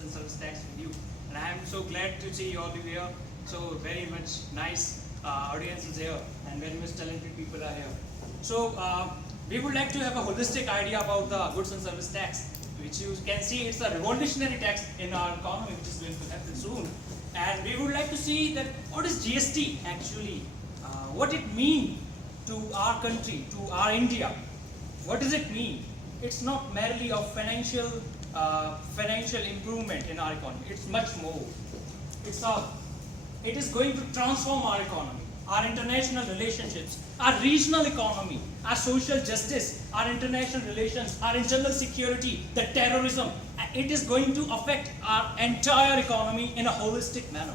and service tax with you. And I am so glad to see all of you here. So very much nice audience is here and very much talented people are here. So we would like to have a holistic idea about the goods and service tax, which you can see it's a revolutionary tax in our economy, which is going to happen soon. And we would like to see that what is GST actually, what it means to our country, to our India. What does it mean? It's not merely a financial improvement in our economy. It's much more. It is going to transform our economy, our international relationships, our regional economy, our social justice, our international relations, our internal security, the terrorism. It is going to affect our entire economy in a holistic manner.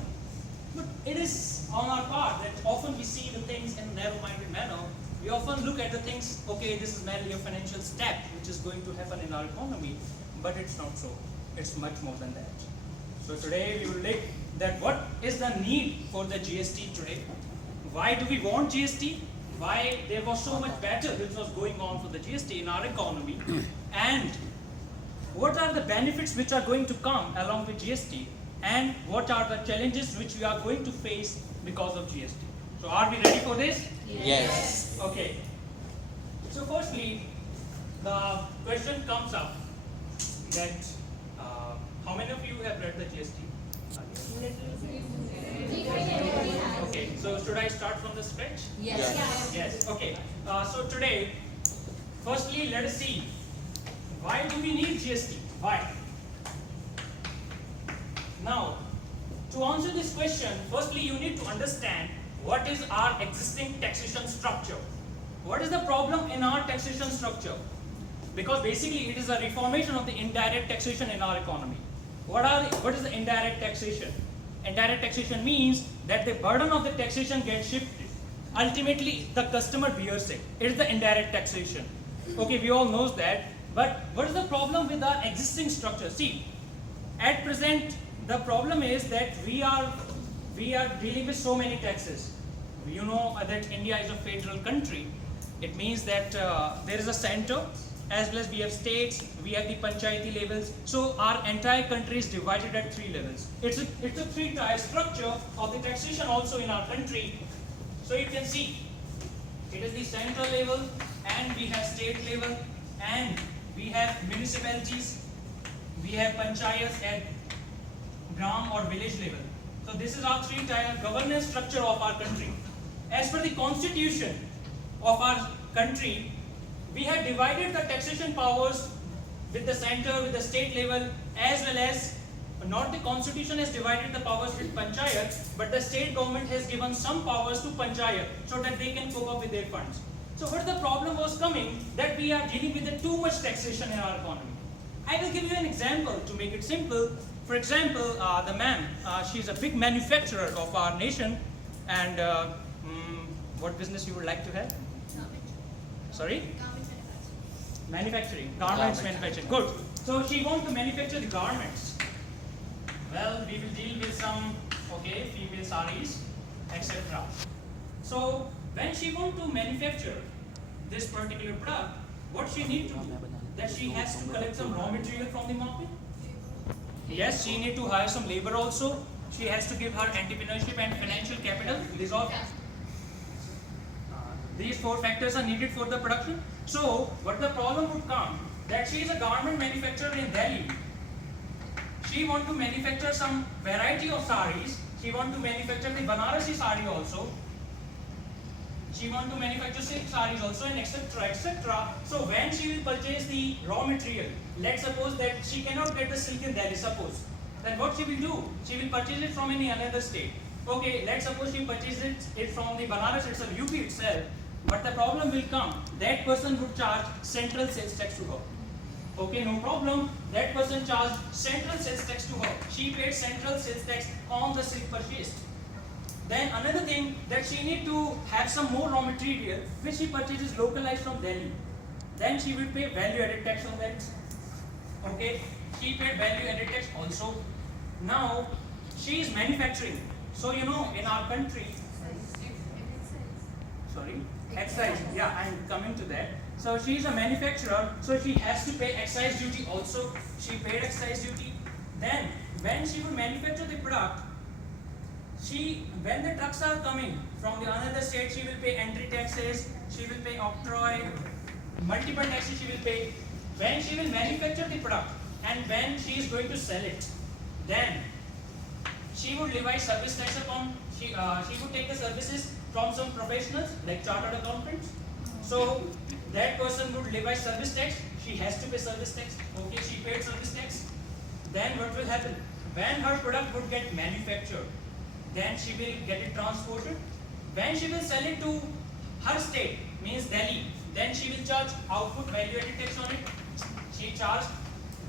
But it is on our part that often we see the things in a narrow-minded manner. We often look at the things, okay, this is merely a financial step which is going to happen in our economy, but it's not so. It's much more than that. So today we will look that what is the need for the GST today? Why do we want GST? Why there was so much battle which was going on for the GST in our economy? And what are the benefits which are going to come along with GST? And what are the challenges which we are going to face because of GST? So are we ready for this? Yes. Okay. So firstly, the question comes up that how many of you have read the GST? Okay, so should I start from the scratch? Yes. Yes. Okay. So today, firstly, let us see why do we need GST? Why? Now, to answer this question, firstly, you need to understand what is our existing taxation structure. What is the problem in our taxation structure? Because basically, it is a reformation of the indirect taxation in our economy. What is the indirect taxation? Indirect taxation means that the burden of the taxation gets shifted. Ultimately, the customer bears it. It is the indirect taxation. Okay, we all know that. But what is the problem with our existing structure? See, at present, the problem is that we are dealing with so many taxes. You know that India is a federal country. It means that there is a center, as well as we have states, we have the panchayati levels. So our entire country is divided at 3 levels. It's a three-tier structure of the taxation also in our country. So you can see, it is the central level, and we have state level, and we have municipalities, we have panchayats at gram or village level. So this is our three-tier governance structure of our country. As per the constitution of our country, we have divided the taxation powers with the center, with the state level, as well as not the constitution has divided the powers with panchayat, but the state government has given some powers to panchayat so that they can cope up with their funds. So what the problem was coming, that we are dealing with the too much taxation in our economy. I will give you an example to make it simple. For example, the ma'am, she's a big manufacturer of our nation, and what business you would like to have? Sorry? Manufacturing, garments manufacturing. Good. So she wants to manufacture the garments. Well, we will deal with some, okay, female saris, etc. So when she wants to manufacture this particular product, what she needs to do? That she has to collect some raw material from the market. Yes, she needs to hire some labor also. She has to give her entrepreneurship and financial capital. These 4 factors are needed for the production. So, what the problem would come, that she is a garment manufacturer in Delhi. She wants to manufacture some variety of saris. She wants to manufacture the Banarasi sari also. She wants to manufacture silk saris also, and etc. etc. So, when she will purchase the raw material, let's suppose that she cannot get the silk in Delhi, suppose. Then what she will do? She will purchase it from any another state. Okay, let's suppose she purchases it from the Banaras itself, UP itself. But the problem will come, that person would charge central sales tax to her. Okay, no problem. That person charged central sales tax to her. She paid central sales tax on the silk purchased. Then another thing, that she need to have some more raw material which she purchases localized from Delhi. Then she will pay value added tax on that. Okay, she paid value added tax also. Now, she is manufacturing. So you know, in our country, sorry? Excise, yeah, I'm coming to that. So she is a manufacturer, so she has to pay excise duty also. She paid excise duty. Then when she would manufacture the product, when the trucks are coming from the another state, she will pay entry taxes, she will pay octroi, multiple taxes she will pay. When she will manufacture the product and when she is going to sell it, then she would levy service tax upon, she would take the services from some professionals like chartered accountants. So that person would levy service tax, she has to pay service tax, okay, she paid service tax. Then what will happen? When her product would get manufactured, then she will get it transported. When she will sell it to her state, means Delhi, then she will charge output value added tax on it. She charged.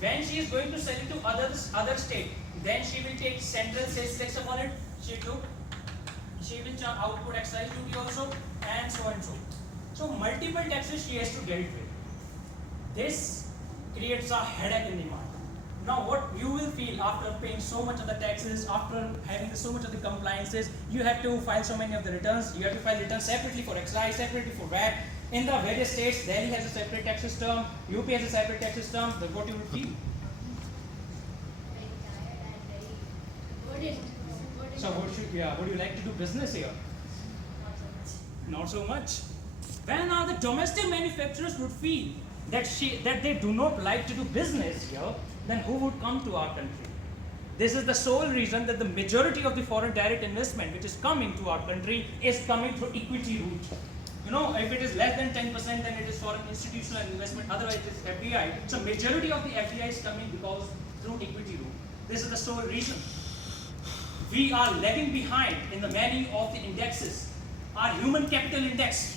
When she is going to sell it to other state, then she will take central sales tax upon it. She will charge output excise duty also, and so and so. So multiple taxes she has to deal with. This creates a headache in the market. Now what you will feel after paying so much of the taxes, after having so much of the compliances, you have to file so many of the returns, you have to file returns separately for excise, separately for VAT. In the various states, Delhi has a separate tax system, UP has a separate tax system, then what you will feel? Very tired and very burdened. So would you like to do business here? Not so much. When are the domestic manufacturers would feel that they do not like to do business here, then who would come to our country? This is the sole reason that the majority of the foreign direct investment which is coming to our country is coming through equity route. You know, if it is less than 10%, then it is foreign institutional investment, otherwise it is FDI. So majority of the FDI is coming because through equity route. This is the sole reason. We are lagging behind in the many of the indexes. Our human capital index,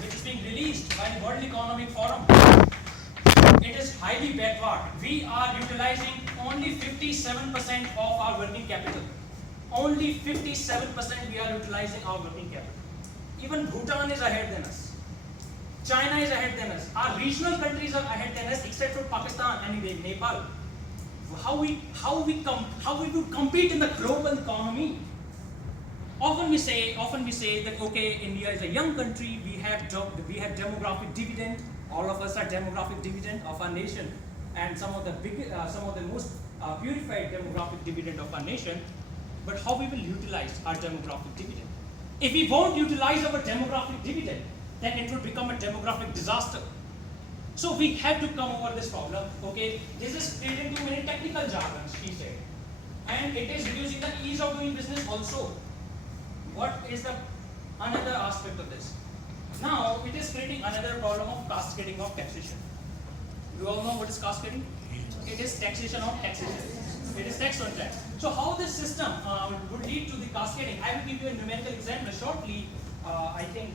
which is being released by the World Economic Forum, it is highly backward. We are utilizing only 57% of our working capital. Only 57% we are utilizing our working capital. Even Bhutan is ahead than us. China is ahead than us. Our regional countries are ahead than us, except for Pakistan and Nepal. How we would compete in the global economy? Often we say that okay, India is a young country. We have demographic dividend. All of us are demographic dividend of our nation, and some of the most purified demographic dividend of our nation. But how we will utilize our demographic dividend? If we won't utilize our demographic dividend, then it will become a demographic disaster. So we have to come over this problem. Okay, this is creating too many technical jargons, she said, and it is reducing the ease of doing business also. What is the another aspect of this? Now it is creating another problem of cascading of taxation. You all know what is cascading? It is taxation of taxation. It is tax on tax. So how this system would lead to the cascading? I will give you a numerical example shortly. I think,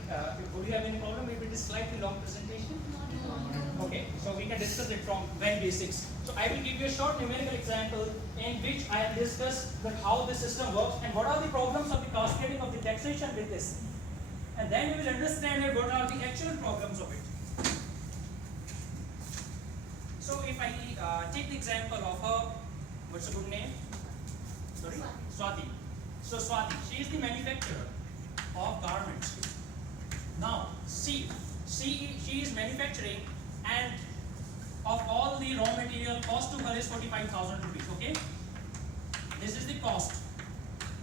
would you have any problem if it is slightly long presentation? Okay, so we can discuss it from very basics. So I will give you a short numerical example in which I will discuss that how the system works and what are the problems of the cascading of the taxation with this. And then we will understand what are the actual problems of it. So if I take the example of her, what's a good name? Sorry? Swati. So Swati, she is the manufacturer of garments. Now, she is manufacturing, and of all the raw material, cost to her is 45,000 rupees. Okay, this is the cost.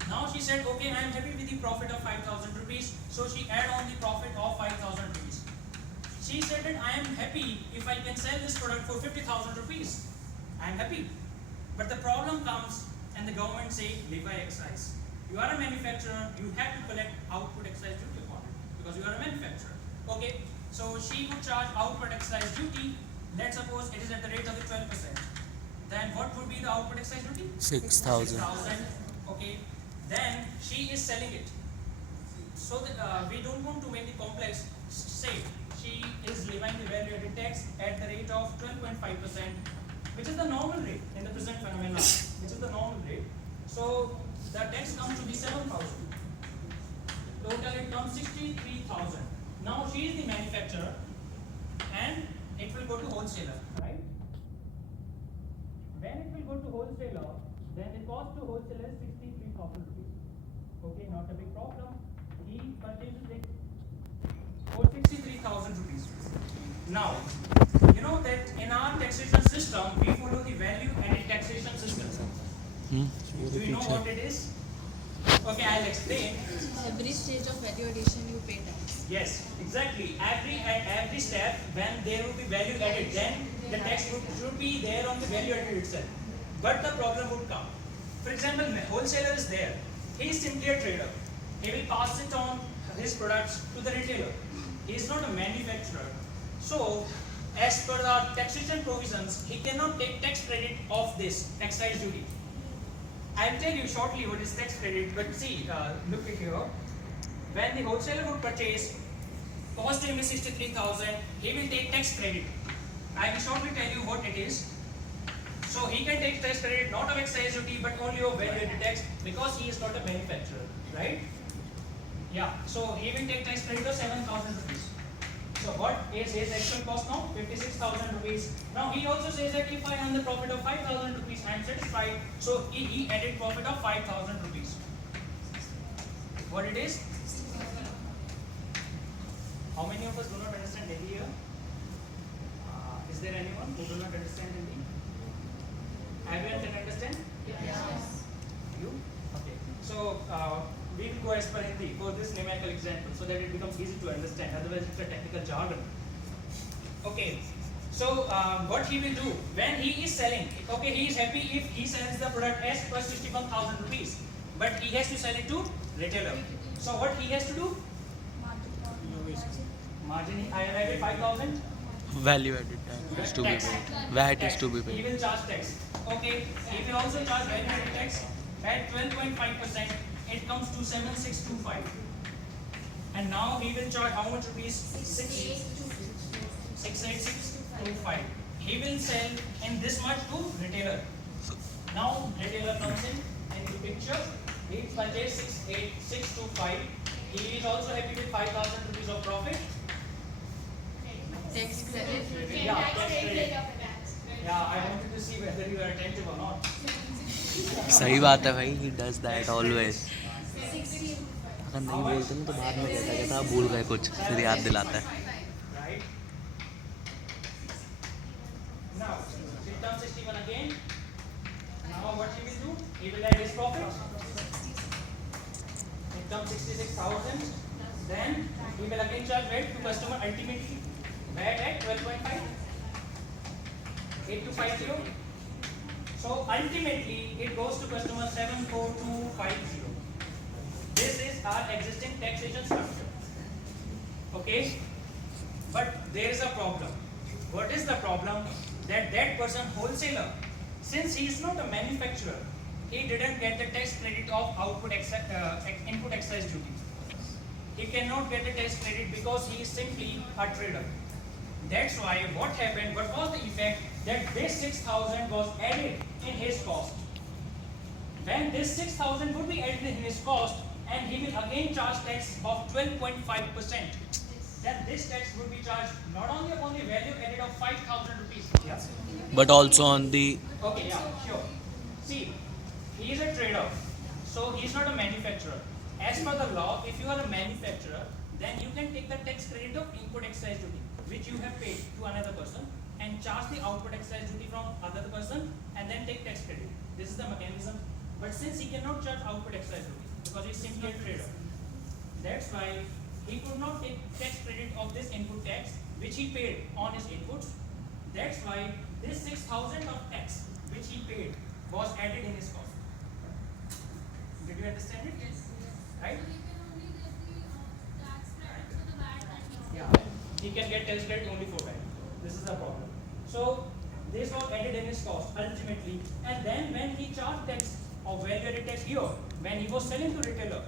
Now she said, okay, I am happy with the profit of 5,000 rupees. So she add on the profit of 5,000 rupees. She said that I am happy if I can sell this product for 50,000 rupees. I am happy. But the problem comes, and the government say levy excise. You are a manufacturer, you have to collect output excise duty upon it because you are a manufacturer. Okay, so she would charge output excise duty. Let's suppose it is at the rate of the 12%. Then what would be the output excise duty? 6,000. Okay. Then she is selling it. So that, we don't want to make it complex. Say she is levying the value added tax at the rate of 12.5%, which is the normal rate in the present phenomena, which is the normal rate. So the tax comes to be 7,000. Total it comes 63,000. Now she is the manufacturer, and it will go to wholesaler, right? When it will go to wholesaler, then the cost to wholesaler is 63,000 rupees. Okay, not a big problem. He purchases it for 63,000 rupees. Now, you know that in our taxation system, we follow the value Do you know what it is? Okay, I'll explain. Every stage of value addition you pay tax. Yes, exactly. At every step, when there will be value added, then the tax should be there on the value added itself. But the problem would come. For example, wholesaler is there. He is simply a trader. He will pass it on his products to the retailer. He is not a manufacturer. So, as per the taxation provisions, he cannot take tax credit of this excise duty. I'll tell you shortly what is tax credit, but see, look at here. When the wholesaler would purchase, cost him is 63,000, he will take tax credit. I will shortly tell you what it is. So he can take tax credit not of excise duty but only of value added tax because he is not a manufacturer, right? Yeah, so he will take tax credit of 7,000 rupees. So what is his actual cost now? 56,000 rupees. Now he also says that if I earn the profit of 5,000 rupees, I am satisfied. So he added profit of 5,000 rupees. What it is? How many of us do not understand Delhi here? Is there anyone who do not understand Delhi? Everyone can understand? Yes. You? Okay. So we will go as per Hindi for this numerical example so that it becomes easy to understand. Otherwise, it's a technical jargon. Okay. So what he will do when he is selling? Okay, he is happy if he sells the product as plus 61,000 rupees, but he has to sell it to retailer. So what he has to do? Margin. I added 5,000. Value added tax is to be Tax. paid. VAT is to be He paid. will charge tax. Okay. He will also charge value added tax at 12.5%. It comes to 7625. And now he will charge how much rupees? 68625. He will sell in this much to retailer. Now retailer comes in the picture. He purchased 68625. He is also happy with 5,000 rupees of profit. Tax credit. Yeah, tax credit. Yeah, I wanted to see whether you are attentive or not. सही बात है भाई, he does that always. अगर नहीं बोलते ना तो बाद में कहता आप भूल गए कुछ, फिर याद दिलाता है. Right? Now, sit down 61 again. Now what he will do? He will add his profit. Income 66,000. Then he will again charge VAT to customer ultimately. VAT at 12.5. 8250. So ultimately it goes to customer 74250. This is our existing taxation structure. Okay? But there is a problem. What is the problem? That person wholesaler, since he is not a manufacturer, he didn't get the tax credit of input excise duty. He cannot get the tax credit because he is simply a trader. That's why what happened, what was the effect, that this 6,000 was added in his cost. When this 6,000 would be added in his cost and he will again charge tax of 12.5%, then this tax would be charged not only upon the value added of 5,000 rupees. Yeah. But also on the Okay, yeah, sure. See, he is a trader, so he is not a manufacturer. As per the law, if you are a manufacturer, then you can take the tax credit of input excise duty, which you have paid to another person, and charge the output excise duty from another person, and then take tax credit. This is the mechanism. But since he cannot charge output excise duty, because he is simply a trader, that's why he could not take tax credit of this input tax, which he paid on his inputs. That's why this 6,000 of tax, which he paid, was added in his cost. Did you understand it? Yes. Right? Yeah. Yeah. He can get tax credit only for that. This is the problem. So this was added in his cost ultimately, and then when he charged tax of value added tax here, when he was selling to retailer,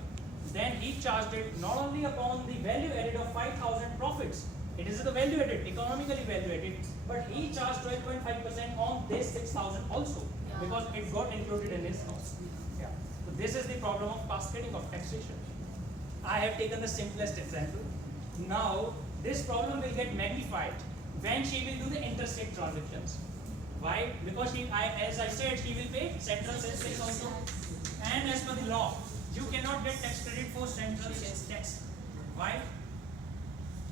then he charged it not only upon the value added of 5,000 profits. It is the value added, economically value added, but he charged 12.5% on this 6,000 also, because it got included in his cost. Yeah. So this is the problem of cascading of taxation. I have taken the simplest example. Now this problem will get magnified when she will do the interstate transactions. Why? Because as I said, she will pay central sales tax also. And as per the law, you cannot get tax credit for central sales tax. Why?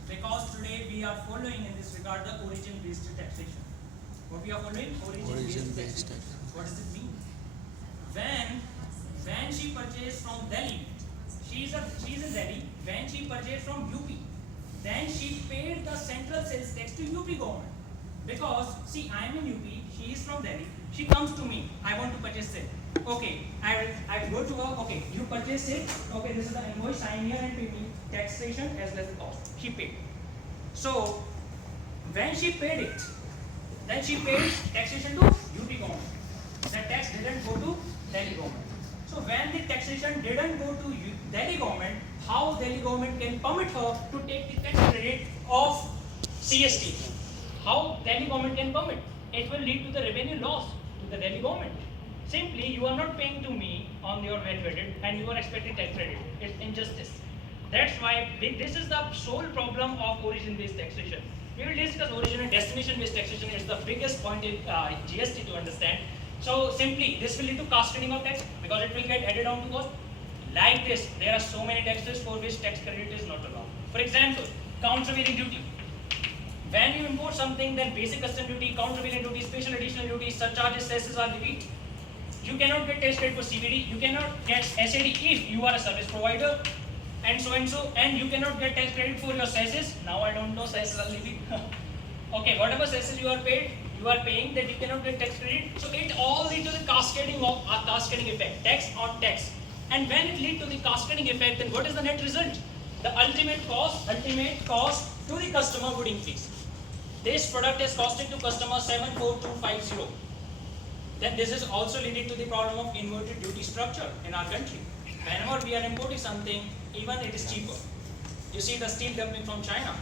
Because today we are following in this regard the origin-based taxation. What we are following? Origin-based origin-based taxation. tax. What does it mean? when she purchased from Delhi, she's in Delhi. When she purchased from UP, then she paid the central sales tax to UP government. Because see, I am in UP, she is from Delhi. She comes to me, I want to purchase it. Okay, I will go to her. Okay, you purchase it. Okay, this is the invoice. Sign here and pay me taxation as well as the cost. She paid. So when she paid it, then she paid taxation to UP government. The tax didn't go to Delhi government. So when the taxation didn't go to Delhi government, how Delhi government can permit her to take the tax credit of CST? How Delhi government can permit? It will lead to the revenue loss to the Delhi government. Simply, you are not paying to me on your value added and you are expecting tax credit. It's injustice. That's why this is the sole problem of origin-based taxation. We will discuss origin and destination-based taxation. It's the biggest point in GST to understand. So simply, this will lead to cascading of tax because it will get added on to cost. Like this, there are so many taxes for which tax credit is not allowed. For example, countervailing duty. When you import something, then basic custom duty, countervailing duty, special additional duty, surcharges, cesses are levied. You cannot get tax credit for CVD. You cannot get SAD if you are a service provider, and so, and you cannot get tax credit for your cesses. Now I don't know cesses are levied. Okay, whatever cesses you are paying that you cannot get tax credit. So it all leads to the cascading effect, tax on tax. And when it leads to the cascading effect, then what is the net result? The ultimate cost to the customer would increase. This product is costing to customer 74250. Then this is also leading to the problem of inverted duty structure in our country. Whenever we are importing something, even it is cheaper. You see the steel dumping from China.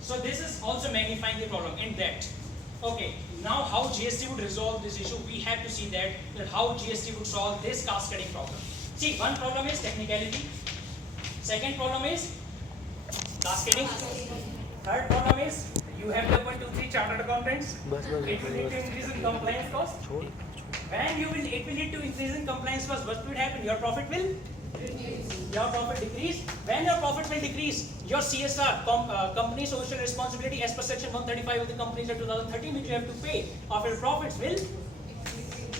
So this is also magnifying the problem in that. Okay, now how GST would resolve this issue? We have to see that how GST would solve this cascading problem. See, one problem is technicality. Second problem is cascading. Third problem is you have the 1, 2, 3 chartered accountants. It will lead to increase in compliance cost. When it will lead to increase in compliance cost, what will happen? Your profit will decrease. When your profit will decrease, your CSR, company social responsibility as per section 135 of the Companies Act 2013, which you have to pay of your profits will.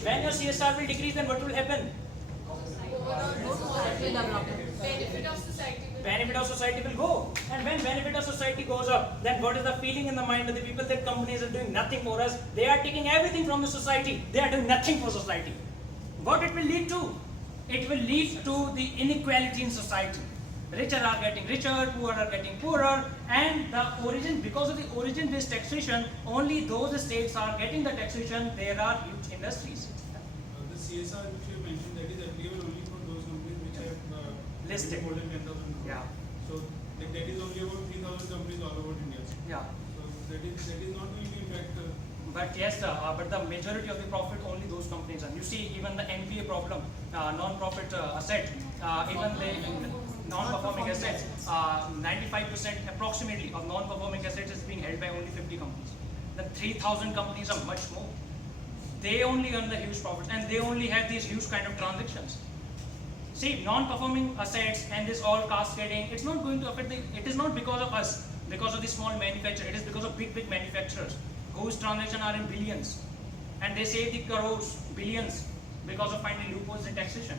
When your CSR will decrease, then what will happen? Benefit of society will go. And when benefit of society goes up, then what is the feeling in the mind of the people that companies are doing nothing for us? They are taking everything from the society. They are doing nothing for society. What it will lead to? It will lead to the inequality in society. Richer are getting richer, poor are getting poorer, and because of the origin-based taxation, only those states are getting the taxation. There are huge industries. The CSR which you mentioned, that is applicable only for those companies which have Listed. more than 10,000 crores. Yeah. So that is only about 3,000 companies all over India. Yeah. So that is not going to impact. But yes, but the majority of the profit only those companies earn. You see, even the NPA problem, non-profit asset, even the non-performing assets, 95% approximately of non-performing assets is being held by only 50 companies. The 3,000 companies are much more. They only earn the huge profits and they only have these huge kind of transactions. See, non-performing assets and this all cascading, it's not going to affect it is not because of us, because of the small manufacturer, it is because of big manufacturers whose transactions are in billions. And they save the crores, billions because of finding loopholes in taxation.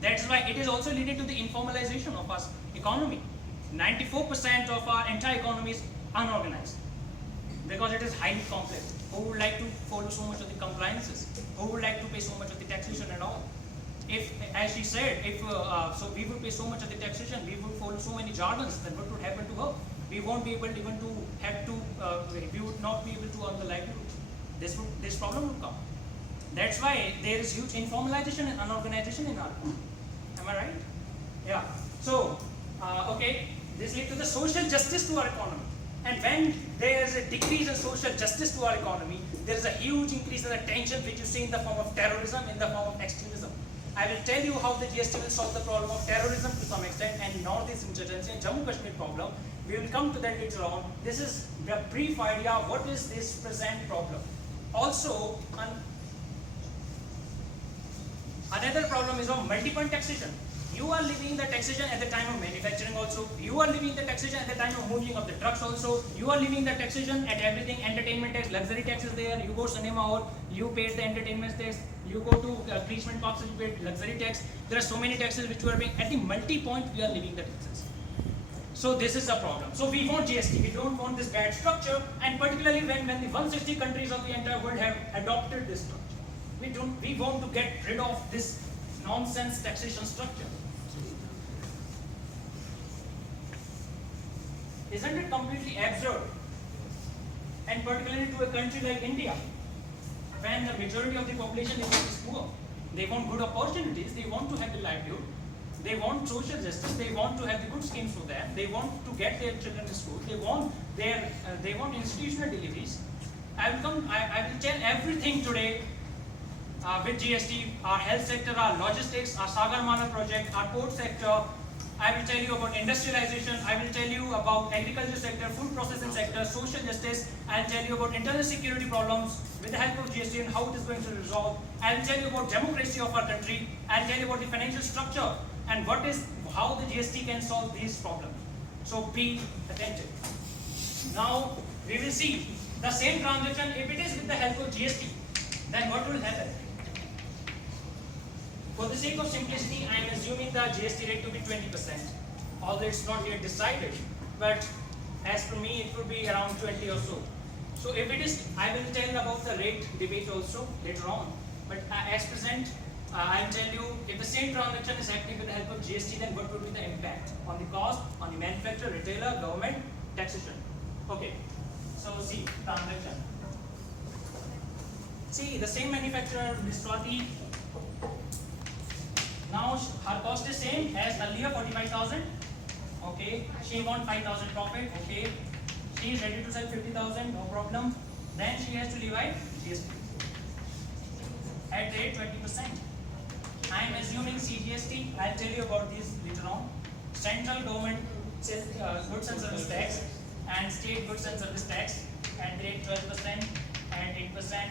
That's why it is also leading to the informalization of our economy. 94% of our entire economy is unorganized because it is highly complex. Who would like to follow so much of the compliances? Who would like to pay so much of the taxation and all? If, as she said, so we would pay so much of the taxation, we would follow so many jargons, then what would happen to her? We won't be able even to have to, we would not be able to earn the livelihood. This problem would come. That's why there is huge informalization and unorganization in our economy. Am I right? Yeah. So, okay, this leads to the social justice to our economy. And when there is a decrease in social justice to our economy, there is a huge increase in the tension which you see in the form of terrorism, in the form of extremism. I will tell you how the GST will solve the problem of terrorism to some extent and northeast insurgency and Jammu Kashmir problem. We will come to that later on. This is the brief idea of what is this present problem. Also, another problem is of multiple taxation. You are levying the taxation at the time of manufacturing also. You are levying the taxation at the time of moving of the trucks also. You are levying the taxation at everything, entertainment tax, luxury tax is there. You go cinema hall, you pay the entertainment tax. You go to treatment parks, you pay luxury tax. There are so many taxes which you are paying. At the multi-point, we are levying the taxes. So this is a problem. So we want GST. We don't want this bad structure. And particularly when the 160 countries of the entire world have adopted this structure. We want to get rid of this nonsense taxation structure. Isn't it completely absurd? And particularly to a country like India, when the majority of the population is poor, they want good opportunities, they want to have a livelihood, they want social justice, they want to have the good schemes for them, they want to get their children to school, they want institutional deliveries. I will tell everything today with GST, our health sector, our logistics, our Sagarmala project, our port sector. I will tell you about industrialization, I will tell you about agriculture sector, food processing sector, social justice, I will tell you about internal security problems with the help of GST and how it is going to resolve. I will tell you about democracy of our country, I will tell you about the financial structure and how the GST can solve these problems. So be attentive. Now we will see the same transaction, if it is with the help of GST, then what will happen? For the sake of simplicity, I am assuming the GST rate to be 20%, although it's not yet decided, but as per me, it would be around 20 or so. So if it is, I will tell about the rate debate also later on, but as present, I will tell you, if the same transaction is happening with the help of GST, then what would be the impact on the cost, on the manufacturer, retailer, government, taxation. Okay, so see, transaction. See, the same manufacturer, Ms. Swati, now her cost is same as earlier, 45,000. Okay, she want 5,000 profit. Okay, she is ready to sell 50,000, no problem. Then she has to levy GST at rate 20%. I am assuming CGST. I'll tell you about this later on. Central government goods and service tax and state goods and service tax at rate 12% and 8%.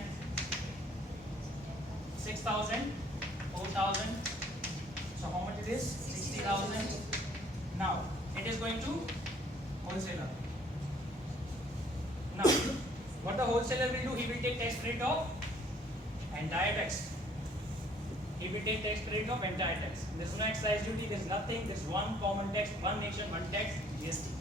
6,000, 4,000. So how much it is? 60,000. Now it is going to wholesaler. Now what the wholesaler will do? He will take tax credit of entire tax. He will take tax credit of entire tax. There is no excise duty. There is nothing. There is one common tax, one nation, one tax, GST.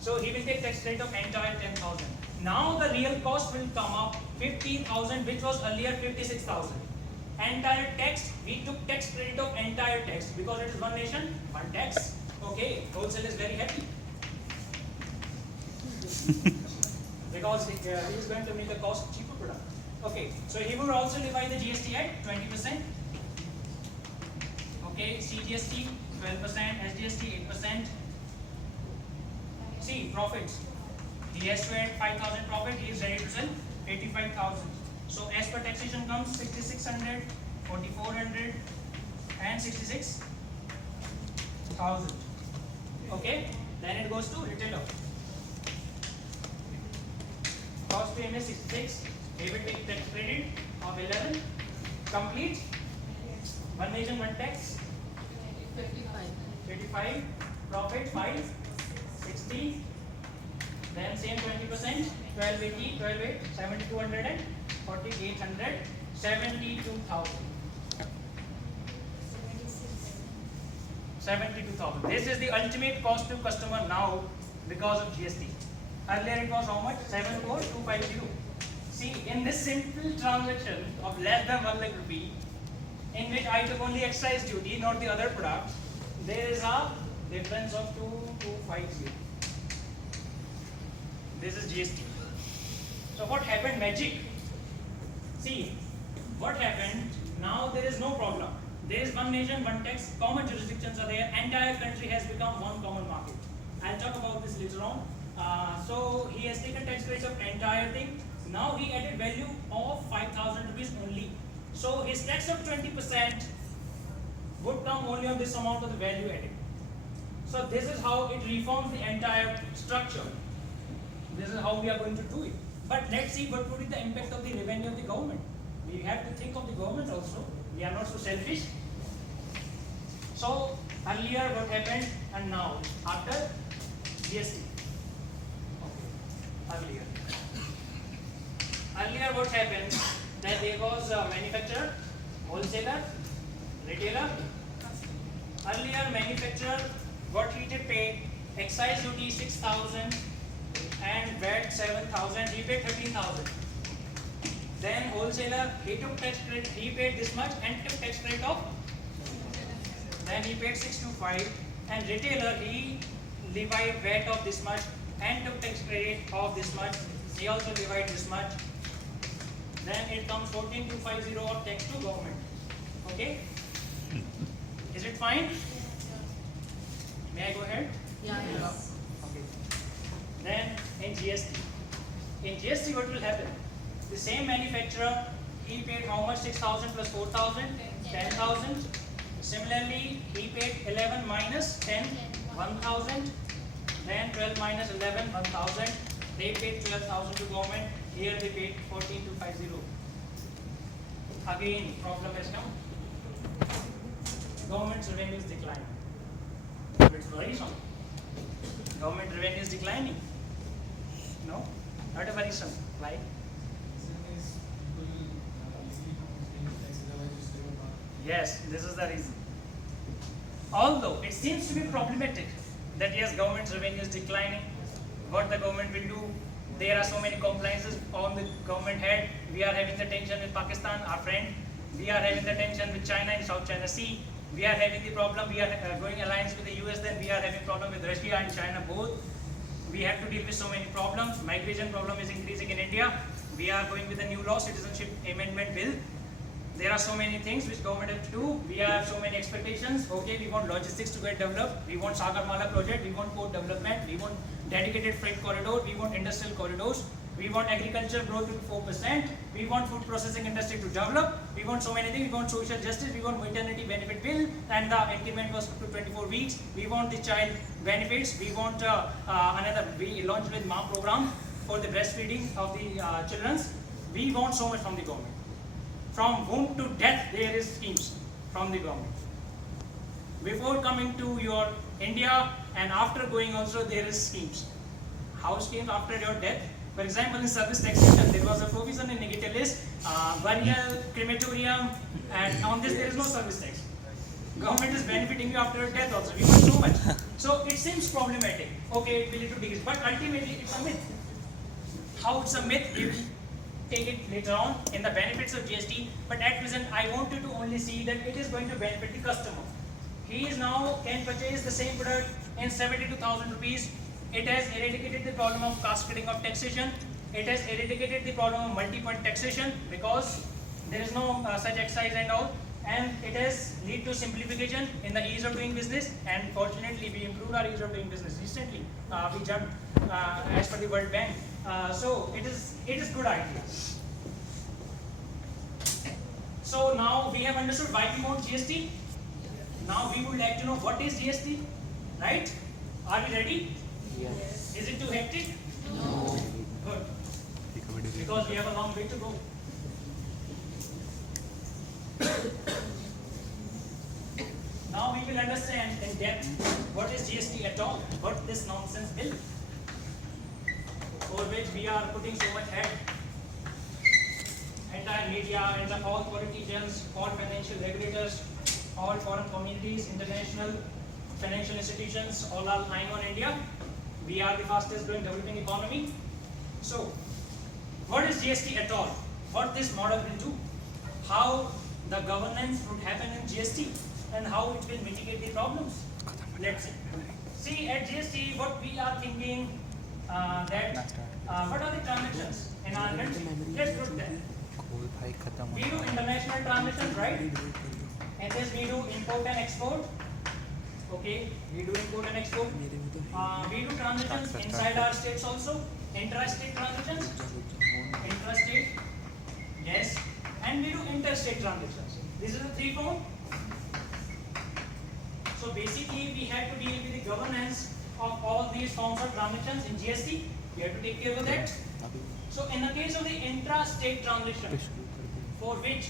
So he will take tax credit of entire 10,000. Now the real cost will come up 50,000, which was earlier 56,000. Entire tax, we took tax credit of entire tax because it is one nation, one tax. Okay, wholesale is very happy because he is going to make a cost cheaper product. Okay, so he will also levy the GST at 20%. Okay, CGST 12%, SGST 8%. See, profits. He has to add 5,000 profit, he is ready to sell 85,000. So as per taxation comes 6,600, 4,400 and 66,000. Okay, then it goes to retailer. Cost to him is 66. He will take tax credit of 11. Complete. One nation, one tax. 55. Profit 5. 60. Then same 20%. 1280, 1280, 7,200 and 4,800, 72,000. 72,000. This is the ultimate cost to customer now because of GST. Earlier it was how much? 74,250. See, in this simple transaction of less than 1 lakh rupee, in which I took only excise duty, not the other products, there is a difference of 2,250. This is GST. So what happened? Magic. See, what happened? Now there is no problem. There is one nation, one tax, common jurisdictions are there, entire country has become one common market. I'll talk about this later on. So he has taken tax rates of entire thing. Now he added value of 5,000 rupees only. So his tax of 20% would come only on this amount of the value added. So this is how it reforms the entire structure. This is how we are going to do it. But let's see what would be the impact of the revenue of the government. We have to think of the government also. We are not so selfish. So earlier what happened and now after GST. Okay. Earlier what happened that there was a manufacturer, wholesaler, retailer. Earlier manufacturer got he did pay excise duty 6,000 and VAT 7,000. He paid 13,000. Then wholesaler he took tax credit. He paid this much and took tax credit of. Then he paid 625. And retailer he levied VAT of this much and took tax credit of this much. He also levied this much. Then it comes 14,250 of tax to government. Okay? Is it fine? May I go ahead? Yeah. Okay. Then in GST what will happen? The same manufacturer he paid how much? 6,000 plus 4,000, 10,000. Similarly, he paid 11 minus 10, 1,000. Then 12 minus 11, 1,000. They paid 12,000 to government. Here they paid 14,250. Again, problem has come. Government's revenue is declining. It's worrisome. Government revenue is declining. No, not a worrisome. Why? Yes, this is the reason. Although it seems to be problematic that yes, government's revenue is declining. What the government will do? There are so many compliances on the government head. We are having the tension with Pakistan, our friend. We are having the tension with China in South China Sea. We are having the problem. We are going alliance with the US. Then we are having problem with Russia and China both. We have to deal with so many problems. Migration problem is increasing in India. We are going with a new law, citizenship amendment bill. There are so many things which government have to do. We have so many expectations. Okay, we want logistics to get developed. We want Sagarmala project. We want port development. We want dedicated freight corridor. We want industrial corridors. We want agriculture growth to 4%. We want food processing industry to develop. We want so many things. We want social justice. We want maternity benefit bill, and the increment was up to 24 weeks. We want the child benefits. We want another. We launched with MA program for the breastfeeding of the children. We want so much from the government. From womb to death, there is schemes from the government. Before coming to your India and after going also there is schemes. How schemes after your death? For example, in service taxation, there was a provision in negative list, burial, crematorium, and on this there is no service tax. Government is benefiting you after your death also. We want so much. So it seems problematic. Okay, it will lead to decrease, but ultimately it's a myth. How it's a myth? We will take it later on in the benefits of GST. But at present, I want you to only see that it is going to benefit the customer. He is now can purchase the same product in 72,000 rupees. It has eradicated the problem of cascading of taxation. It has eradicated the problem of multi-point taxation because there is no such excise and all. And it has led to simplification in the ease of doing business. And fortunately, we improved our ease of doing business recently. We jumped as per the World Bank. So it is good idea. So now we have understood why we want GST. Now we would like to know what is GST, right? Are we ready? Yes. Is it too hectic? No. Good. Because we have a long way to go. Now we will understand in depth what is GST at all, what this nonsense bill, for which we are putting so much head. Entire media, and all politicians, all financial regulators, all foreign communities, international financial institutions, all are eyeing on India. We are the fastest growing developing economy. So, what is GST at all? What this model will do? How the governance would happen in GST and how it will mitigate the problems? Let's see. See, at GST, what we are thinking what are the transactions in our country? Let's look there. We do international transactions, right? And this we do import and export. Okay, we do import and export. We do transactions inside our states also. Intrastate transactions. Intrastate. Yes. And we do interstate transactions. This is the three form. So basically we have to deal with the governance of all these forms of transactions in GST. We have to take care of that. So in the case of the intra-state transaction, for which